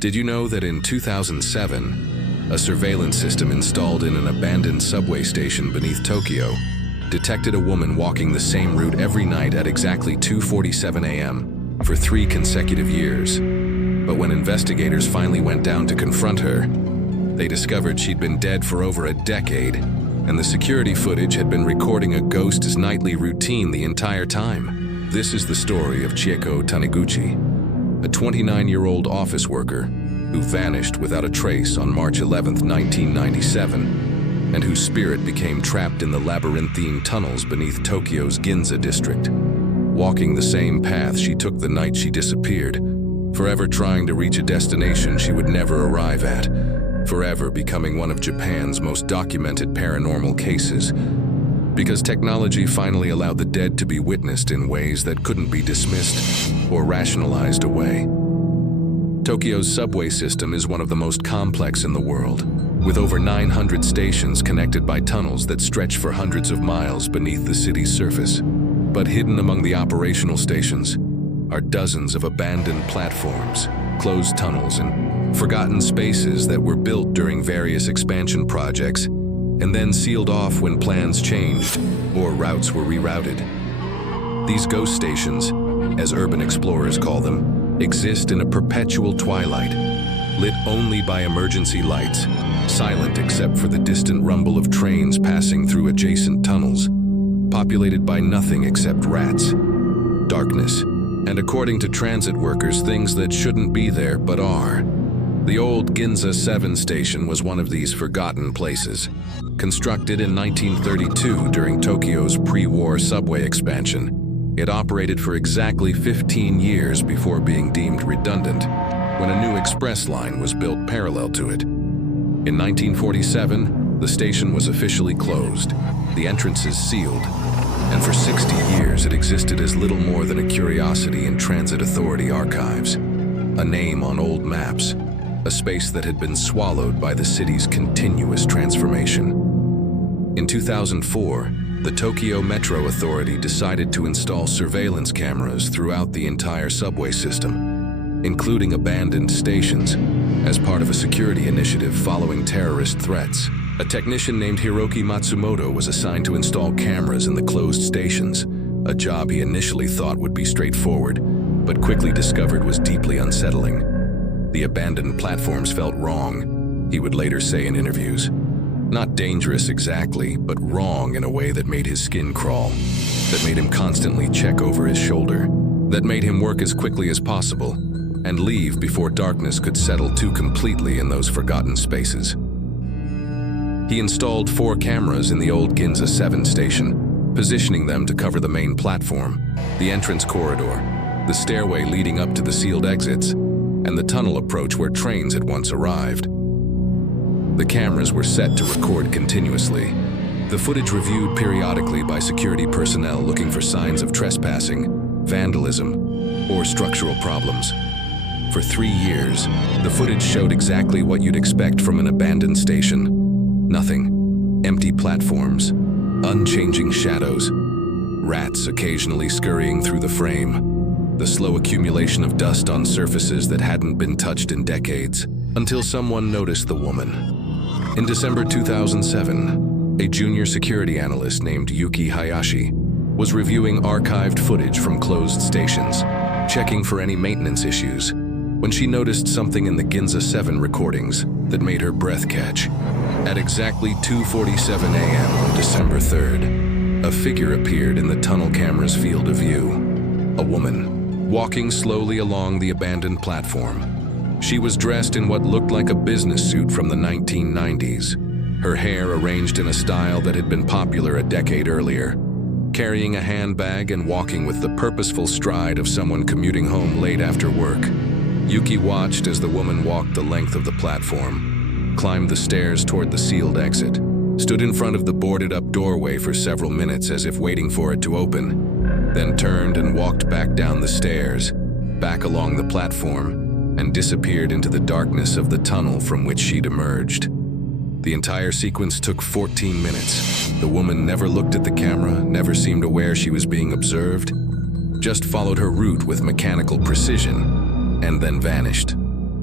Did you know that in 2007, a surveillance system installed in an abandoned subway station beneath Tokyo detected a woman walking the same route every night at exactly 2:47 a.m. for 3 consecutive years? But when investigators finally went down to confront her, they discovered she'd been dead for over a decade, and the security footage had been recording a ghost's nightly routine the entire time. This is the story of Chieko Taniguchi, a 29-year-old office worker who vanished without a trace on March 11, 1997, and whose spirit became trapped in the labyrinthine tunnels beneath Tokyo's Ginza district, walking the same path she took the night she disappeared, forever trying to reach a destination she would never arrive at, forever becoming one of Japan's most documented paranormal cases, because technology finally allowed the dead to be witnessed in ways that couldn't be dismissed or rationalized away. Tokyo's subway system is one of the most complex in the world, with over 900 stations connected by tunnels that stretch for hundreds of miles beneath the city's surface. But hidden among the operational stations are dozens of abandoned platforms, closed tunnels, and forgotten spaces that were built during various expansion projects and then sealed off when plans changed or routes were rerouted. These ghost stations, as urban explorers call them, exist in a perpetual twilight, lit only by emergency lights, silent except for the distant rumble of trains passing through adjacent tunnels, populated by nothing except rats, darkness, and according to transit workers, things that shouldn't be there but are. The old Ginza 7 station was one of these forgotten places. Constructed in 1932 during Tokyo's pre-war subway expansion, it operated for exactly 15 years before being deemed redundant, when a new express line was built parallel to it. In 1947, the station was officially closed, the entrances sealed, and for 60 years it existed as little more than a curiosity in transit authority archives, a name on old maps, a space that had been swallowed by the city's continuous transformation. In 2004, the Tokyo Metro Authority decided to install surveillance cameras throughout the entire subway system, including abandoned stations, as part of a security initiative following terrorist threats. A technician named Hiroki Matsumoto was assigned to install cameras in the closed stations, a job he initially thought would be straightforward, but quickly discovered was deeply unsettling. The abandoned platforms felt wrong, he would later say in interviews. Not dangerous exactly, but wrong in a way that made his skin crawl, that made him constantly check over his shoulder, that made him work as quickly as possible and leave before darkness could settle too completely in those forgotten spaces. He installed 4 cameras in the old Ginza 7 station, positioning them to cover the main platform, the entrance corridor, the stairway leading up to the sealed exits, and the tunnel approach where trains had once arrived. The cameras were set to record continuously, the footage reviewed periodically by security personnel looking for signs of trespassing, vandalism, or structural problems. For 3 years, the footage showed exactly what you'd expect from an abandoned station. Nothing. Empty platforms, unchanging shadows, rats occasionally scurrying through the frame, the slow accumulation of dust on surfaces that hadn't been touched in decades, until someone noticed the woman. In December 2007, a junior security analyst named Yuki Hayashi was reviewing archived footage from closed stations, checking for any maintenance issues, when she noticed something in the Ginza 7 recordings that made her breath catch. At exactly 2:47 a.m. on December 3rd, a figure appeared in the tunnel camera's field of view. A woman, walking slowly along the abandoned platform. She was dressed in what looked like a business suit from the 1990s, her hair arranged in a style that had been popular a decade earlier, carrying a handbag and walking with the purposeful stride of someone commuting home late after work. Yuki watched as the woman walked the length of the platform, climbed the stairs toward the sealed exit, stood in front of the boarded-up doorway for several minutes as if waiting for it to open, then turned and walked back down the stairs, back along the platform, and disappeared into the darkness of the tunnel from which she'd emerged. The entire sequence took 14 minutes. The woman never looked at the camera, never seemed aware she was being observed, just followed her route with mechanical precision, and then vanished.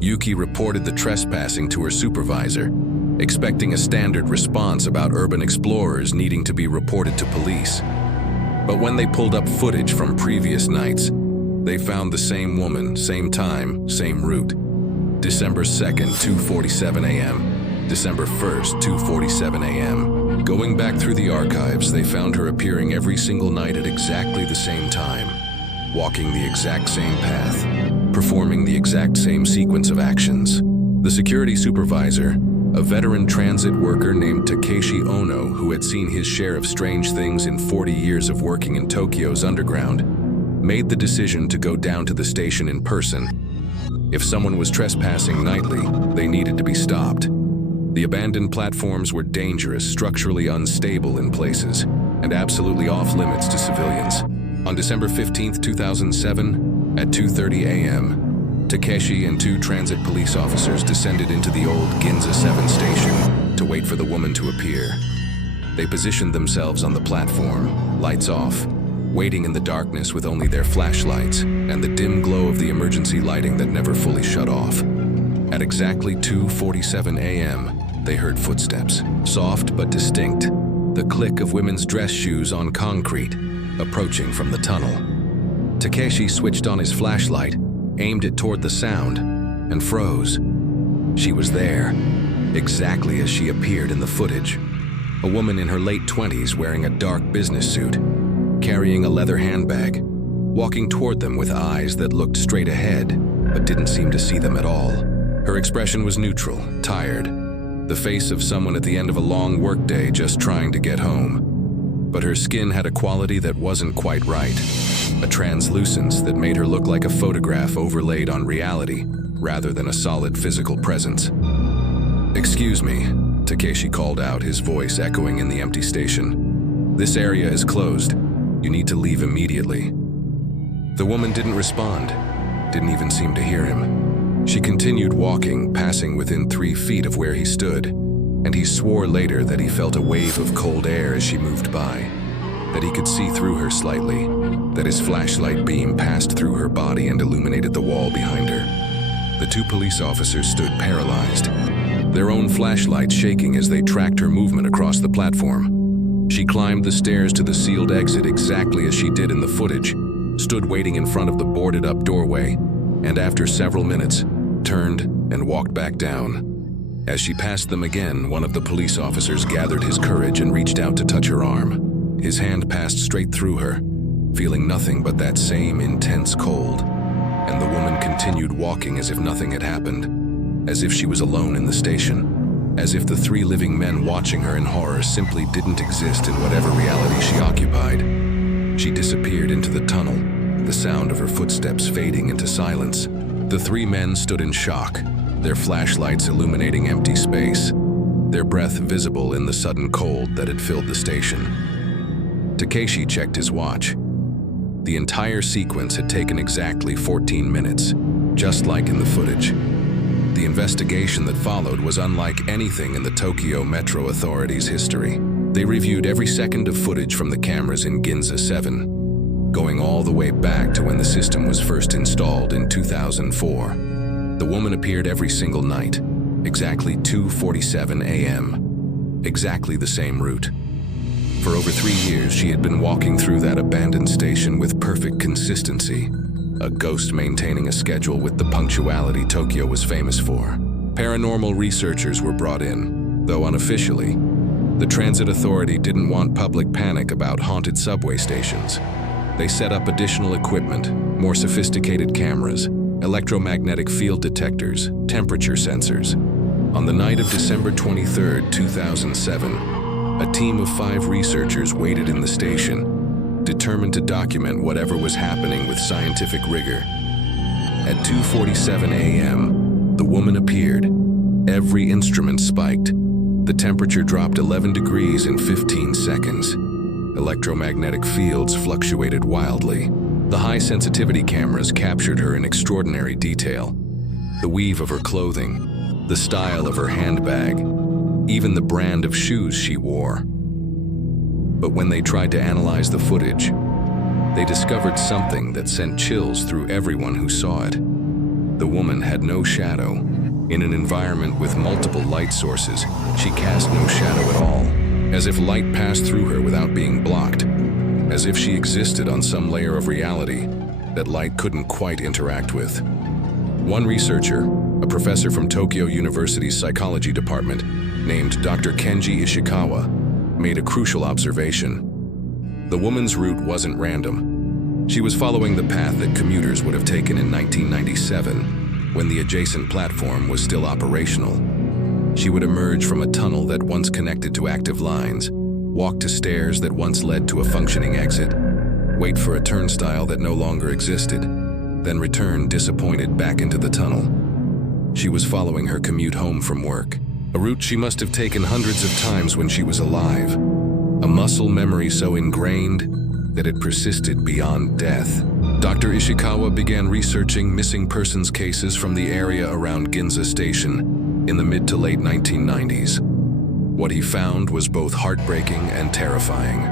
Yuki reported the trespassing to her supervisor, expecting a standard response about urban explorers needing to be reported to police. But when they pulled up footage from previous nights, they found the same woman, same time, same route. December 2nd, 2:47 a.m. December 1st, 2:47 a.m. Going back through the archives, they found her appearing every single night at exactly the same time, walking the exact same path, performing the exact same sequence of actions. The security supervisor, a veteran transit worker named Takeshi Ono, who had seen his share of strange things in 40 years of working in Tokyo's underground, made the decision to go down to the station in person. If someone was trespassing nightly, they needed to be stopped. The abandoned platforms were dangerous, structurally unstable in places, and absolutely off-limits to civilians. On December 15, 2007, at 2:30 a.m., Takeshi and two transit police officers descended into the old Ginza 7 station to wait for the woman to appear. They positioned themselves on the platform, lights off, waiting in the darkness with only their flashlights and the dim glow of the emergency lighting that never fully shut off. At exactly 2:47 a.m., they heard footsteps, soft but distinct, the click of women's dress shoes on concrete, approaching from the tunnel. Takeshi switched on his flashlight, aimed it toward the sound, and froze. She was there, exactly as she appeared in the footage. A woman in her late 20s wearing a dark business suit, carrying a leather handbag, walking toward them with eyes that looked straight ahead, but didn't seem to see them at all. Her expression was neutral, tired, the face of someone at the end of a long workday just trying to get home. But her skin had a quality that wasn't quite right, a translucence that made her look like a photograph overlaid on reality, rather than a solid physical presence. "Excuse me," Takeshi called out, his voice echoing in the empty station. "This area is closed. You need to leave immediately." The woman didn't respond, didn't even seem to hear him. She continued walking, passing within 3 feet of where he stood, and he swore later that he felt a wave of cold air as she moved by, that he could see through her slightly, that his flashlight beam passed through her body and illuminated the wall behind her. The two police officers stood paralyzed, their own flashlights shaking as they tracked her movement across the platform. She climbed the stairs to the sealed exit exactly as she did in the footage, stood waiting in front of the boarded-up doorway, and after several minutes, turned and walked back down. As she passed them again, one of the police officers gathered his courage and reached out to touch her arm. His hand passed straight through her, feeling nothing but that same intense cold. And the woman continued walking as if nothing had happened, as if she was alone in the station, as if the 3 living men watching her in horror simply didn't exist in whatever reality she occupied. She disappeared into the tunnel, the sound of her footsteps fading into silence. The 3 men stood in shock, their flashlights illuminating empty space, their breath visible in the sudden cold that had filled the station. Takeshi checked his watch. The entire sequence had taken exactly 14 minutes, just like in the footage. The investigation that followed was unlike anything in the Tokyo Metro Authority's history. They reviewed every second of footage from the cameras in Ginza 7, going all the way back to when the system was first installed in 2004. The woman appeared every single night, exactly 2:47 a.m., exactly the same route. For over 3 years, she had been walking through that abandoned station with perfect consistency, a ghost maintaining a schedule with the punctuality Tokyo was famous for. Paranormal researchers were brought in, though unofficially. The transit authority didn't want public panic about haunted subway stations. They set up additional equipment, more sophisticated cameras, electromagnetic field detectors, temperature sensors. On the night of December 23, 2007, a team of 5 researchers waited in the station, determined to document whatever was happening with scientific rigor. At 2:47 a.m., the woman appeared. Every instrument spiked. The temperature dropped 11 degrees in 15 seconds. Electromagnetic fields fluctuated wildly. The high-sensitivity cameras captured her in extraordinary detail. The weave of her clothing, the style of her handbag, even the brand of shoes she wore. But when they tried to analyze the footage, they discovered something that sent chills through everyone who saw it. The woman had no shadow. In an environment with multiple light sources, she cast no shadow at all, as if light passed through her without being blocked, as if she existed on some layer of reality that light couldn't quite interact with. One researcher, a professor from Tokyo University's psychology department, named Dr. Kenji Ishikawa, made a crucial observation. The woman's route wasn't random. She was following the path that commuters would have taken in 1997, when the adjacent platform was still operational. She would emerge from a tunnel that once connected to active lines, walk to stairs that once led to a functioning exit, wait for a turnstile that no longer existed, then return disappointed back into the tunnel. She was following her commute home from work, a route she must have taken hundreds of times when she was alive, a muscle memory so ingrained that it persisted beyond death. Dr. Ishikawa began researching missing persons cases from the area around Ginza Station in the mid to late 1990s. What he found was both heartbreaking and terrifying.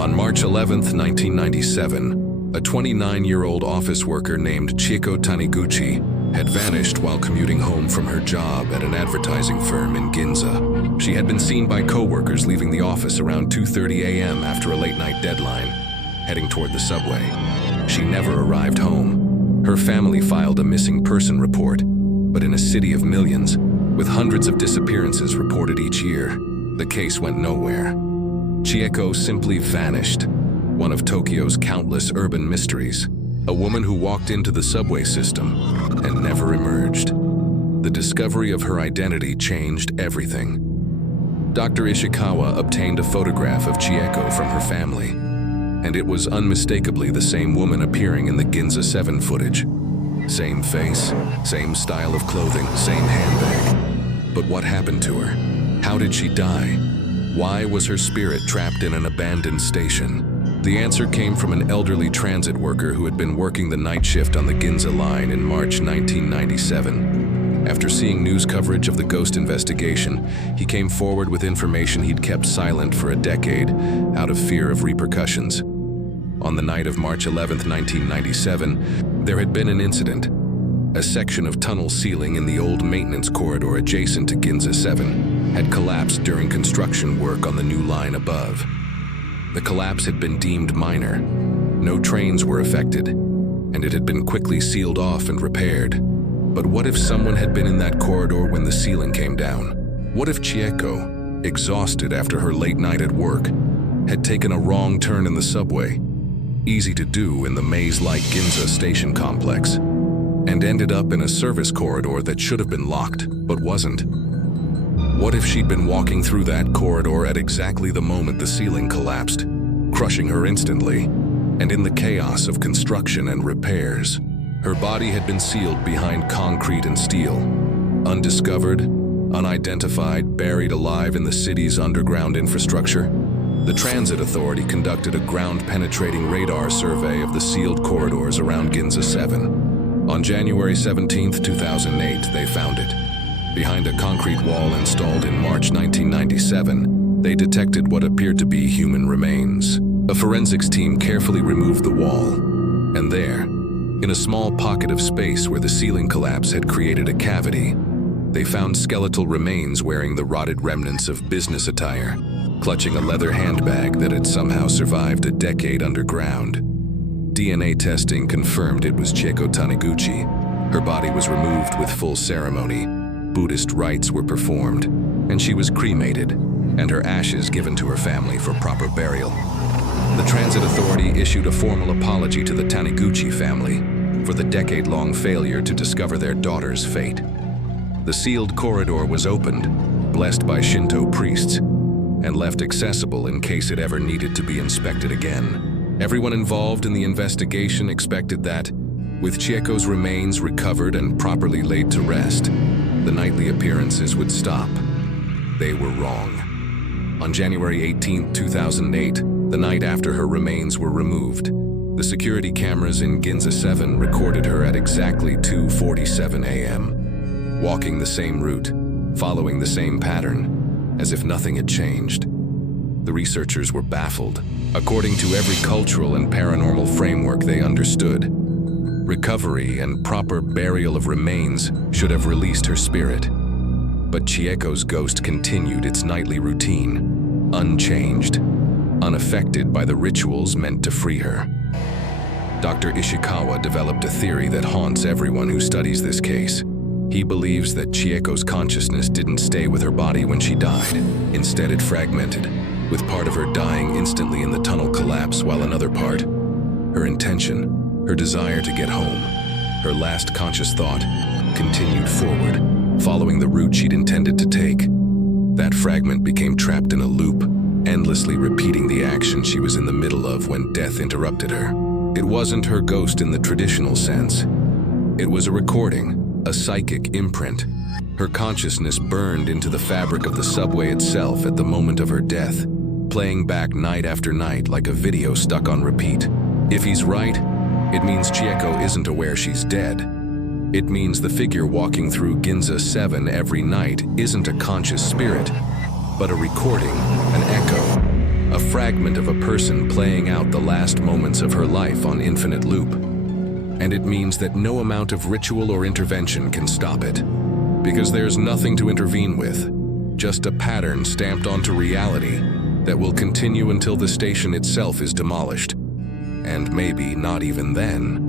On March 11, 1997, a 29-year-old office worker named Chieko Taniguchi had vanished while commuting home from her job at an advertising firm in Ginza. She had been seen by coworkers leaving the office around 2:30 a.m. after a late-night deadline, heading toward the subway. She never arrived home. Her family filed a missing person report, but in a city of millions, with hundreds of disappearances reported each year, the case went nowhere. Chieko simply vanished, one of Tokyo's countless urban mysteries. A woman who walked into the subway system and never emerged. The discovery of her identity changed everything. Dr. Ishikawa obtained a photograph of Chieko from her family, and it was unmistakably the same woman appearing in the Ginza 7 footage. Same face, same style of clothing, same handbag. But what happened to her? How did she die? Why was her spirit trapped in an abandoned station? The answer came from an elderly transit worker who had been working the night shift on the Ginza line in March 1997. After seeing news coverage of the ghost investigation, he came forward with information he'd kept silent for a decade out of fear of repercussions. On the night of March 11, 1997, there had been an incident. A section of tunnel ceiling in the old maintenance corridor adjacent to Ginza 7 had collapsed during construction work on the new line above. The collapse had been deemed minor. No trains were affected, and it had been quickly sealed off and repaired. But what if someone had been in that corridor when the ceiling came down? What if Chieko, exhausted after her late night at work, had taken a wrong turn in the subway, easy to do in the maze-like Ginza station complex, and ended up in a service corridor that should have been locked, but wasn't? What if she'd been walking through that corridor at exactly the moment the ceiling collapsed, crushing her instantly, and in the chaos of construction and repairs, her body had been sealed behind concrete and steel, undiscovered, unidentified, buried alive in the city's underground infrastructure? The Transit Authority conducted a ground-penetrating radar survey of the sealed corridors around Ginza 7. On January 17, 2008, they found it. Behind a concrete wall installed in March 1997, they detected what appeared to be human remains. A forensics team carefully removed the wall, and there, in a small pocket of space where the ceiling collapse had created a cavity, they found skeletal remains wearing the rotted remnants of business attire, clutching a leather handbag that had somehow survived a decade underground. DNA testing confirmed it was Chieko Taniguchi. Her body was removed with full ceremony. Buddhist rites were performed, and she was cremated, and her ashes given to her family for proper burial. The Transit Authority issued a formal apology to the Taniguchi family for the decade-long failure to discover their daughter's fate. The sealed corridor was opened, blessed by Shinto priests, and left accessible in case it ever needed to be inspected again. Everyone involved in the investigation expected that, with Chieko's remains recovered and properly laid to rest, the nightly appearances would stop. They were wrong. On January 18, 2008, the night after her remains were removed, the security cameras in Ginza 7 recorded her at exactly 2:47 a.m., walking the same route, following the same pattern, as if nothing had changed. The researchers were baffled. According to every cultural and paranormal framework they understood, Recovery and proper burial of remains should have released her spirit. But Chieko's ghost continued its nightly routine, unchanged, unaffected by the rituals meant to free her. Dr. Ishikawa developed a theory that haunts everyone who studies this case. He believes that Chieko's consciousness didn't stay with her body when she died. Instead, it fragmented, with part of her dying instantly in the tunnel collapse while another part, her intention, her desire to get home, her last conscious thought, continued forward, following the route she'd intended to take. That fragment became trapped in a loop, endlessly repeating the action she was in the middle of when death interrupted her. It wasn't her ghost in the traditional sense. It was a recording, a psychic imprint. Her consciousness burned into the fabric of the subway itself at the moment of her death, playing back night after night like a video stuck on repeat. If he's right, it means Chieko isn't aware she's dead. It means the figure walking through Ginza 7 every night isn't a conscious spirit, but a recording, an echo, a fragment of a person playing out the last moments of her life on infinite loop. And it means that no amount of ritual or intervention can stop it, because there's nothing to intervene with, just a pattern stamped onto reality that will continue until the station itself is demolished, and maybe not even then.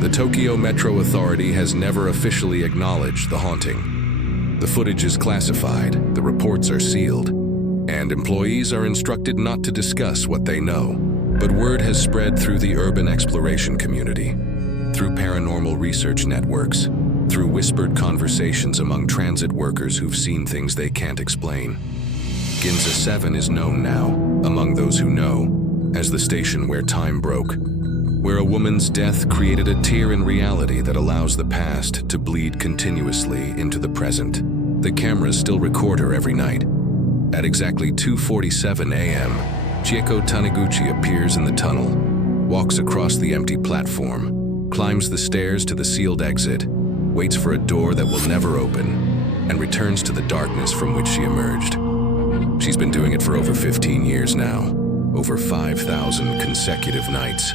The Tokyo Metro Authority has never officially acknowledged the haunting. The footage is classified, the reports are sealed, and employees are instructed not to discuss what they know. But word has spread through the urban exploration community, through paranormal research networks, through whispered conversations among transit workers who've seen things they can't explain. Ginza 7 is known now, among those who know, as the station where time broke, where a woman's death created a tear in reality that allows the past to bleed continuously into the present. The cameras still record her every night. At exactly 2:47 a.m., Chieko Taniguchi appears in the tunnel, walks across the empty platform, climbs the stairs to the sealed exit, waits for a door that will never open, and returns to the darkness from which she emerged. She's been doing it for over 15 years now, over 5,000 consecutive nights,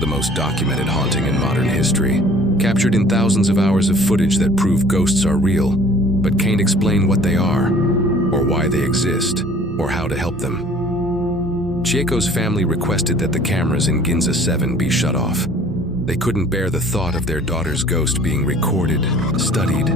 the most documented haunting in modern history, captured in thousands of hours of footage that prove ghosts are real, but can't explain what they are, or why they exist, or how to help them. Chieko's family requested that the cameras in Ginza 7 be shut off. They couldn't bear the thought of their daughter's ghost being recorded, studied,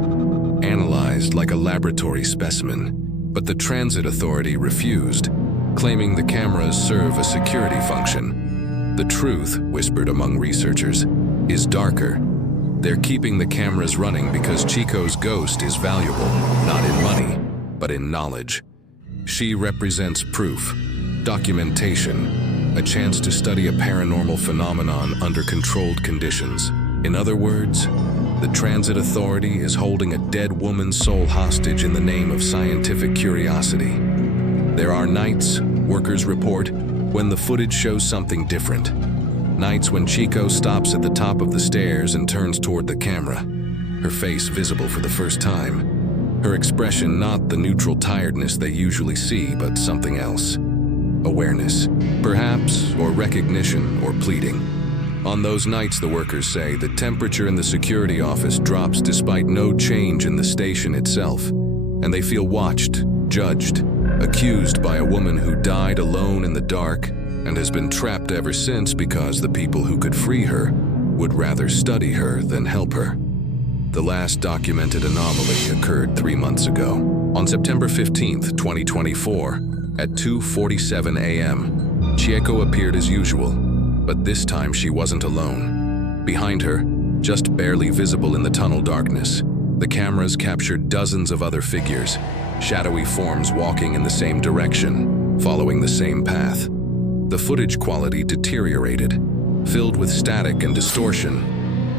analyzed like a laboratory specimen. But the transit authority refused, claiming the cameras serve a security function. The truth, whispered among researchers, is darker. They're keeping the cameras running because Chico's ghost is valuable, not in money, but in knowledge. She represents proof, documentation, a chance to study a paranormal phenomenon under controlled conditions. In other words, the transit authority is holding a dead woman's soul hostage in the name of scientific curiosity. There are nights, workers report, when the footage shows something different. Nights when Chieko stops at the top of the stairs and turns toward the camera, her face visible for the first time. Her expression not the neutral tiredness they usually see, but something else. Awareness, perhaps, or recognition, or pleading. On those nights, the workers say, the temperature in the security office drops despite no change in the station itself, and they feel watched, judged, accused by a woman who died alone in the dark and has been trapped ever since because the people who could free her would rather study her than help her. The last documented anomaly occurred 3 months ago. On September 15th, 2024, at 2:47 a.m., Chieko appeared as usual, but this time she wasn't alone. Behind her, just barely visible in the tunnel darkness, the cameras captured dozens of other figures, shadowy forms walking in the same direction, following the same path. The footage quality deteriorated, filled with static and distortion,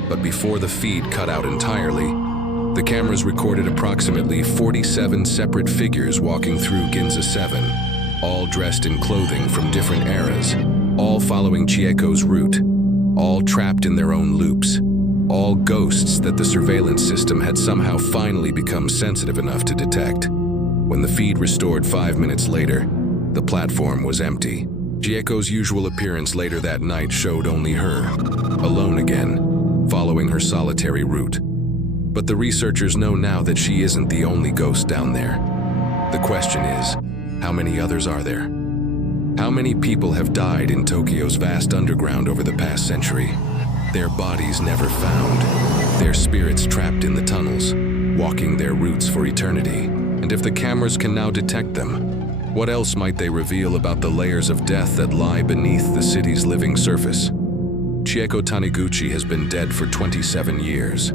but before the feed cut out entirely, the cameras recorded approximately 47 separate figures walking through Ginza 7, all dressed in clothing from different eras, all following Chieko's route, all trapped in their own loops, all ghosts that the surveillance system had somehow finally become sensitive enough to detect. When the feed restored 5 minutes later, the platform was empty. Chieko's usual appearance later that night showed only her, alone again, following her solitary route. But the researchers know now that she isn't the only ghost down there. The question is, how many others are there? How many people have died in Tokyo's vast underground over the past century? Their bodies never found, their spirits trapped in the tunnels, walking their routes for eternity. And if the cameras can now detect them, what else might they reveal about the layers of death that lie beneath the city's living surface? Chieko Taniguchi has been dead for 27 years.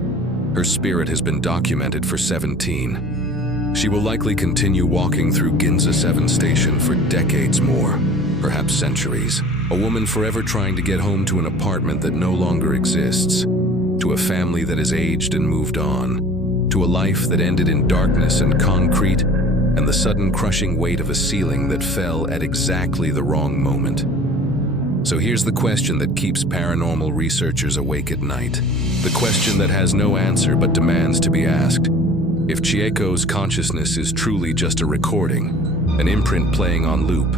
Her spirit has been documented for 17. She will likely continue walking through Ginza 7 Station for decades more, perhaps centuries. A woman forever trying to get home to an apartment that no longer exists, to a family that has aged and moved on, to a life that ended in darkness and concrete, and the sudden crushing weight of a ceiling that fell at exactly the wrong moment. So here's the question that keeps paranormal researchers awake at night. The question that has no answer but demands to be asked. If Chieko's consciousness is truly just a recording, an imprint playing on loop,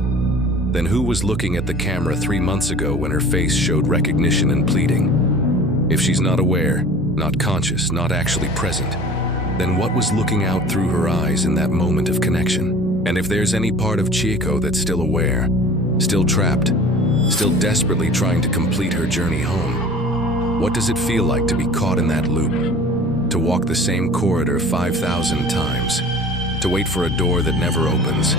then who was looking at the camera 3 months ago when her face showed recognition and pleading? If she's not aware, not conscious, not actually present, then what was looking out through her eyes in that moment of connection? And if there's any part of Chieko that's still aware, still trapped, still desperately trying to complete her journey home, what does it feel like to be caught in that loop? To walk the same corridor 5,000 times, to wait for a door that never opens,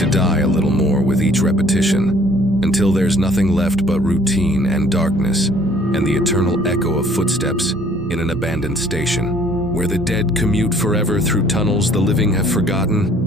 to die a little more with each repetition, until there's nothing left but routine and darkness, and the eternal echo of footsteps in an abandoned station, where the dead commute forever through tunnels the living have forgotten,